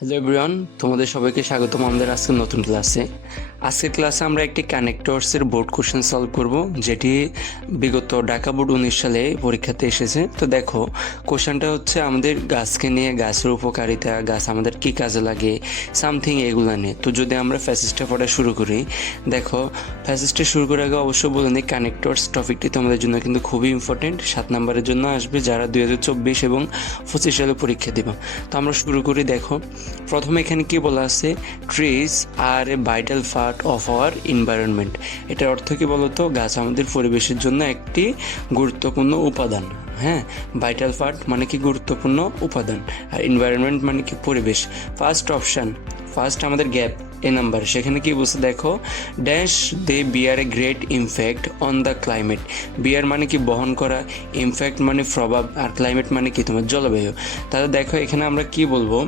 Hello everyone, তোমাদের সবাইকে স্বাগতম আমাদের আজকের নতুন ক্লাসে। আজকের ক্লাসে আমরা একটি কানেক্টরসের বোর্ড কোশ্চেন সলভ করব, যেটি বিগত ঢাকা বোর্ড 19 সালে পরীক্ষাতে এসেছে। তো দেখো, কোশ্চেনটা হচ্ছে আমাদের গাছকে নিয়ে, গাছের উপকারিতা, গাছ আমাদের কী কাজে লাগে, সামথিং এগুলো নিয়ে। তো যদি আমরা ফ্যাসিসটা পড়া শুরু করি, দেখো ফ্যাসিসটা শুরু করার আগে অবশ্যই বলে নিই, কানেক্টরস টপিকটি তোমাদের জন্য কিন্তু খুবই ইম্পর্টেন্ট। 7 নম্বরের জন্য আসবে, যারা 2024 এবং 25 সালে পরীক্ষা দেব। তো আমরা শুরু করি। দেখো প্রথমে এখানে কি বলা আছে, trees are A vital part of our environment. এটার অর্থ কি বলতো, গাছ আমাদের পরিবেশের জন্য একটি গুরুত্বপূর্ণ উপাদান। হ্যাঁ, ভাইটাল পার্ট মানে কি গুরুত্বপূর্ণ উপাদান, আর এনভায়রনমেন্ট মানে কি পরিবেশ। ফার্স্ট অপশান, ফার্স্ট আমাদের গ্যাপ এ নাম্বার, সেখানে কি বলছে দেখো, dash they bear a great impact on the climate. Bear মানে কি বহন করা, ইমপ্যাক্ট মানে প্রভাব, আর ক্লাইমেট মানে কি তোমার জলবায়ু। তাহলে দেখো এখানে আমরা কি বলবো,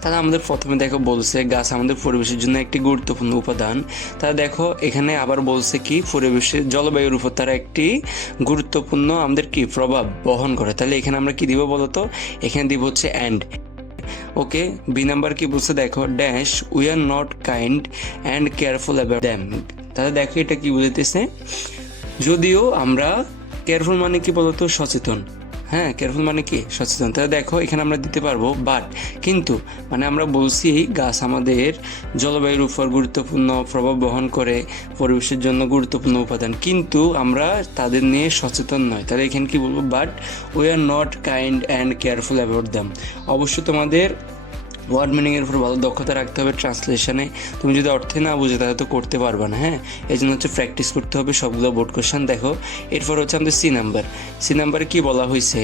তাহলে আমাদের প্রথমে দেখো বলছে গাছ আমাদের পরিবেশের জন্য একটি গুরুত্বপূর্ণ উপাদান। তাহলে দেখো এখানে আবার বলছে কি, পরিবেশের জলবায়ুর উপর তারা একটি গুরুত্বপূর্ণ আমাদের কি প্রভাব বহন করে। তাহলে এখানে আমরা কি দিব বলতো, এখানে দিব হচ্ছে অ্যান্ড। ওকে, বি নাম্বার কি বলছে দেখো, dash we are not kind and careful about them. তাহলে দেখো এটা কি বুঝাইতেছে, যদিও আমরা, কেয়ারফুল মানে কি বলতো সচেতন, হ্যাঁ কেয়ারফুল মানে কি সচেতন। তাহলে দেখো এখানে আমরা দিতে পারবো বাট, কিন্তু মানে আমরা বলছি গাছ আমাদের জলবায়ুর উপর গুরুত্বপূর্ণ প্রভাব বহন করে, পরিবেশের জন্য গুরুত্বপূর্ণ উপাদান, কিন্তু আমরা তাদের নিয়ে সচেতন নয়। তাহলে এখানে কি বলবো, but we are not kind and careful about them. অবশ্য তোমাদের ওয়ার্ড মিনিংয়ের উপর ভালো দক্ষতা রাখতে হবে ট্রান্সলেশনে। তুমি যদি অর্থে না বুঝে তাহলে তো করতে পারবে না। হ্যাঁ, এই জন্য হচ্ছে প্র্যাকটিস করতে হবে সবগুলো বোর্ড কোশ্চেন। দেখো এরপর হচ্ছে আমাদের সি নাম্বার। সি নাম্বারে কি বলা হয়েছে,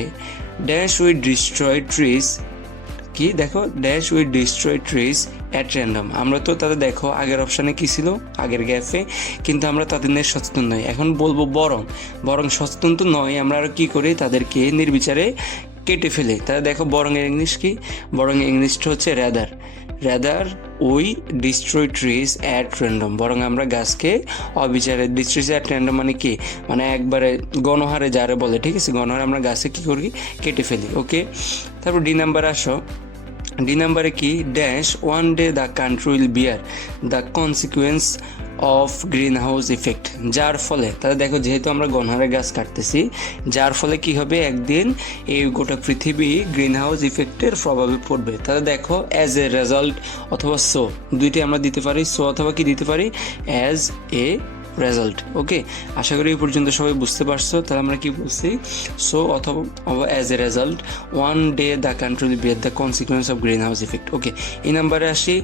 ড্যাশ উই ডিস্ট্রয় ট্রিজ, কি দেখো, dash we destroy trees at random. আমরা তো তাদের দেখো আগের অপশানে কি ছিল, আগের গ্যাপে, কিন্তু আমরা তাদের নিয়ে সচেতন নই। এখন বলবো বরং, বরং সচেতন তো নয়, আমরা আরও কী করি, তাদেরকে নির্বিচারে কেটে ফেলে। তাহলে দেখো বরং এর ইংলিশ কি, বরং ইংলিশটা হচ্ছে rather. Rather we destroy trees at random, বরং আমরা গাছকে অবিচারে, ডিস্ট্রয় অ্যাট র্যান্ডম মানে কি, মানে একবারে গণহারে যারে বলে, ঠিক আছে, গণহারে আমরা গাছে কী করি, কেটে ফেলি। ওকে, তারপর ডি নাম্বার আসো। ডি নাম্বারে কি, dash one day the country will bear the consequence of green house effect, যার ফলে, তাহলে দেখো যেহেতু আমরা গণহারে গাছ কাটতেছি, যার ফলে কি হবে, একদিন এই গোটা পৃথিবী গ্রিন হাউস ইফেক্টের প্রভাবে পড়বে। তাহলে দেখো অ্যাজ এ রেজাল্ট অথবা সো, দুইটি আমরা দিতে পারি, সো অথবা কি দিতে পারি, অ্যাজ এ রেজাল্ট। ওকে, আশা করি এই পর্যন্ত সবাই বুঝতে পারছো। তাহলে আমরা কি বলছি, সো অথবা as a result one day the country will bear the consequence of green house effect. Okay, এই নাম্বারে আসি,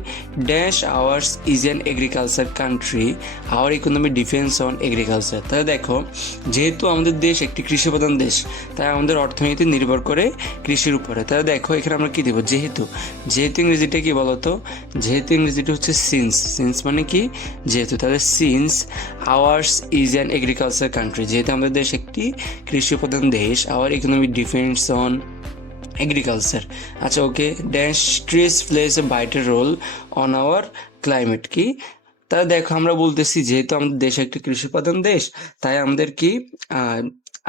dash ours is an agriculture country, our economy depends on agriculture. তাহলে দেখো যেহেতু আমাদের দেশ একটি কৃষিপ্রধান দেশ, তাই আমাদের অর্থনীতি নির্ভর করে কৃষির উপরে। তাহলে দেখো এখানে আমরা কি দেবো, যেহেতু, যেহেতু ইংরেজিটা কি বলতো, যেহেতু ইংরেজিটা হচ্ছে সিন্স, সিন্স মানে কি যেহেতু। তাহলে since ours is an agriculture country, যেহেতু আমাদের দেশ একটি কৃষি প্রধান দেশ, our economy depends on agriculture. আচ্ছা okay, dash trees plays a vital role on our climate, কি, তাহলে দেখো আমরা বলতেছি যেহেতু আমাদের দেশ একটি কৃষি প্রধান দেশ, তাই আমাদের কি,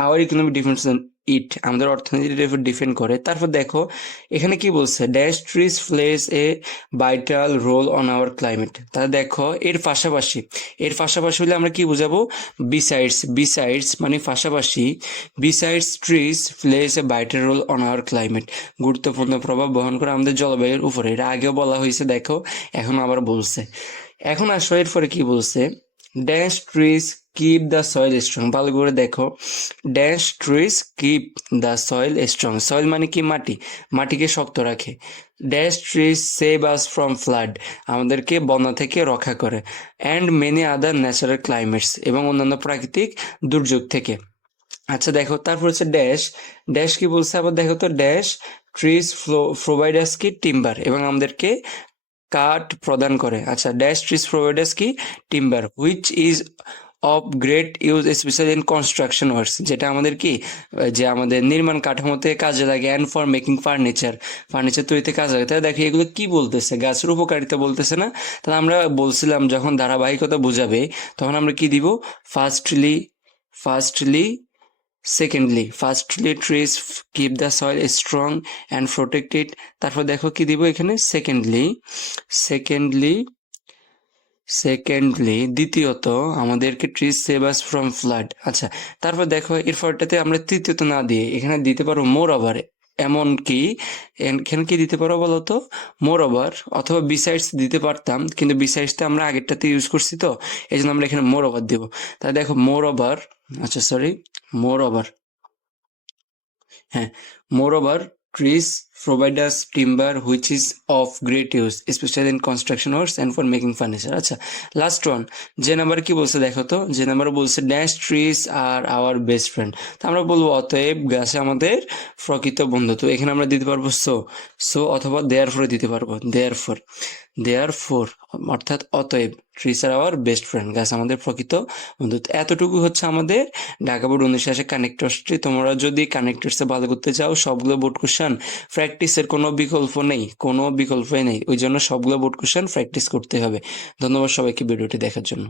hour economy depends on it, আমাদের অর্থনীতির উপর ডিপেন্ড করে। তারপর দেখো এখানে কি বলছে, dash trees plays a vital role on our climate. তাহলে দেখো এর পাশাপাশি, এর পাশাপাশি হলে আমরা কি বোঝাবো, বিসাইডস, বিসাইডস মানে পাশাপাশি, besides trees plays a vital role on our climate, গুরুত্বপূর্ণ প্রভাব বহন করে আমাদের জলবায়ুর উপরে। এটা আগেও বলা হয়েছে, দেখো এখন আবার বলছে। এখন আসো এরপরে কি বলছে, dash trees keep the soil strong. ভালো করে দেখো, dash trees keep the soil strong, soil মানে কি মাটি, মাটিকে শক্ত রাখে। Dash trees save us from flood, আমাদেরকে বন্যা থেকে রক্ষা করে। And many other natural climates, এবং অন্যান্য প্রাকৃতিক দুর্যোগ থেকে। আচ্ছা দেখো তারপর হচ্ছে ড্যাশ, ড্যাশ কি বলছে আবার দেখো তো, ড্যাশ ট্রিজ প্রোভাইড আস কি টিম্বার, এবং আমাদেরকে কাঠ প্রদান করে। আচ্ছা, ড্যাশ ট্রিজ প্রোভাইড আস কি timber which is of great use specially in construction works, যেটা আমাদের কি, যে আমাদের নির্মাণ কাঠামোতে কাজে লাগে। And for making furniture, furniture তৈরিতে কাজে লাগে। তাহলে দেখো এগুলো কি বলতেছে, গাছের উপকারিতা বলতেছে না। তাহলে আমরা বলছিলাম যখন ধারাবাহিকতা বোঝাবে তখন আমরা কি দিব, firstly, firstly secondly firstly trees keep the soil strong and protected. তারপর দেখো কি দিব এখানে, সেকেন্ডলি দ্বিতীয়ত আমাদেরকে trees save us from flood. আচ্ছা, তারপর দেখো এরপরটাতে আমরা তৃতীয়ত না দিয়ে এখানে দিতে পারো মোর ওভার। এমনকি এখানে কি দিতে পারো বলো তো, মোর ওভার অথবা বিসাইডস দিতে পারতাম, কিন্তু বিসাইডসটা আমরা আগেরটাতে ইউজ করছি, তো এই জন্য আমরা এখানে মোর ওভার দিব। তাহলে দেখো মোর ওভার, আচ্ছা সরি, মোর ওভার, হ্যাঁ, moreover trees provide us timber which is of great use especially in construction works and for making furniture। আচ্ছা, লাস্ট ওয়ান, যে নাম্বার কি বলছে দেখো তো, যে নাম্বার বলছে dash trees are our best friend. তো আমরা বলবো অতএব গাছ আমাদের প্রকৃত বন্ধু। তো এখানে আমরা দিতে পারবো সো অথবা দেয়ার ফোরে দিতে পারবো, দেয়ার ফোর অর্থাৎ অতএব trees are our best friend, গাছ আমাদের প্রকৃত বন্ধু। তো এতটুকু হচ্ছে আমাদের ঢাকা বোর্ড 1980 কানেক্টরসটি। তোমরা যদি কানেক্টরসে ভালো করতে চাও সবগুলো বোর্ড কোশ্চেন প্র্যাকটিসের কোনো বিকল্পই নেই, ওই জন্য সবগুলো বোর্ড কোশ্চেন প্র্যাকটিস করতে হবে। ধন্যবাদ সবাইকে ভিডিওটি দেখার জন্য।